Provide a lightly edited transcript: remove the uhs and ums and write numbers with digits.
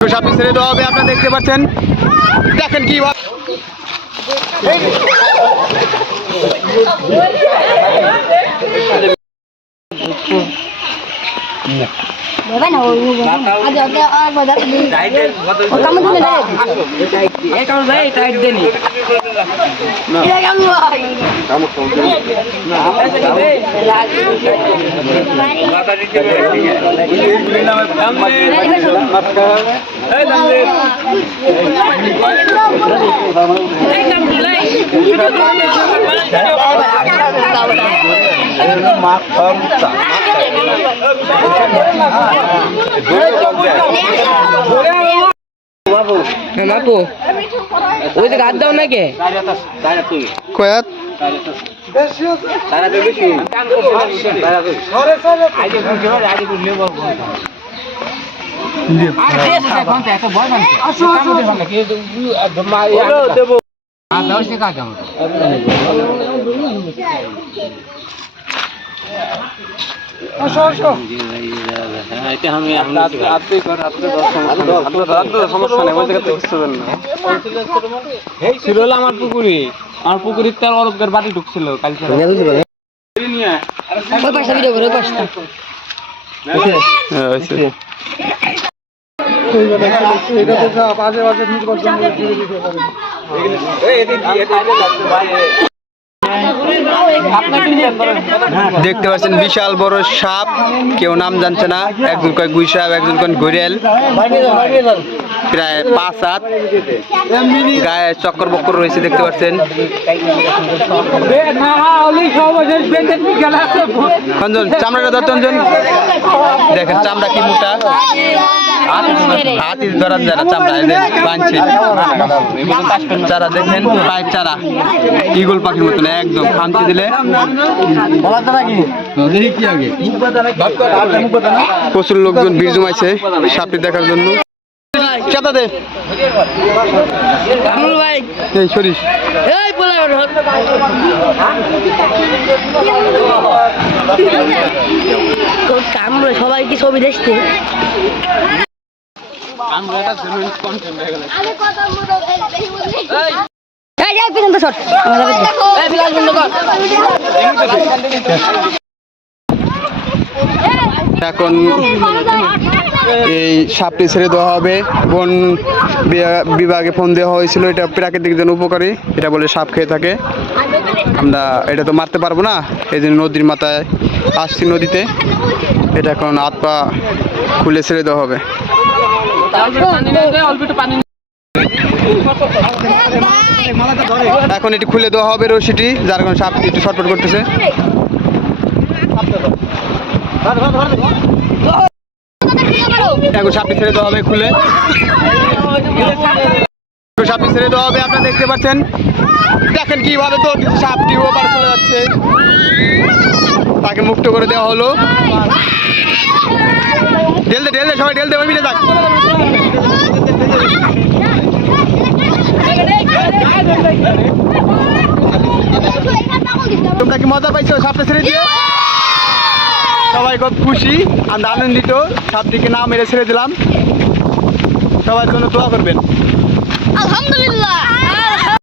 সাপটি ছেড়ে দেওয়া হবে। আপনারা দেখতে পাচ্ছেন, দেখেন কি বাপু ওই যে গাছ দাও নাকি কয়াত আমার পুকুরি তার অরবকের বাড়ি ঢুকছিল কালকে দেখতে পাচ্ছেন বিশাল বড় সাপ, কেউ নাম জানছে না। একজন কয় গুই সাপ, একজন কয় ঘুরিয়াল, প্রায় 5 হাত, গায়ে চক্কর বক্কর রয়েছে দেখতে পাচ্ছেন। অঞ্জন চামড়াটা ধরতে, অঞ্জন দেখেন চামড়া কি মোটা, হাতি ধরার যারা চামড়া বাঁধছে চারা, দেখেন পায়ের চারা ইগল পাখির মতন একদম খামচে দিলে। প্রচুর লোকজন ভিড় জমাইছে সাপটি দেখার জন্য। চাতা দে এই সরিস সবাই কি ছবি দেখতে এখন এই সাপটি ছেড়ে দেওয়া হবে। বন বিভাগে ফোন দেওয়া হয়েছিল, এটা প্রাকৃতিক জন্য উপকারী, এটা বলে সাপ খেয়ে থাকে। আমরা এটা তো মারতে পারবো না, এই জন্য নদীর মাথায় আসছি, নদীতে এটা এখন হাত পা খুলে ছেড়ে দেওয়া হবে। এখন এটি খুলে দেওয়া হবে রশিটি, যার কারণে সাপটি একটু ছটফট করতেছে। এখন সাপটি ছেড়ে দেওয়া হবে খুলে, সাপটি ছেড়ে দেওয়া হবে। আপনারা দেখতে পাচ্ছেন, দেখেন কিভাবে তো সাপটি ওপারে চলে যাচ্ছে, তাকে মুক্ত করে দেওয়া হলো। ঢেলতে ঢেলতে সবাই ঢেলতে মিলে যাক। তোমরা কি মজা পাইছো সাপটা ছেড়ে দিয়ে? সবাই খুব খুশি, আমরা আনন্দিত, সাপটিকে না মেরে ছেড়ে দিলাম। সবার জন্য দোয়া করবেন। আলহামদুলিল্লাহ।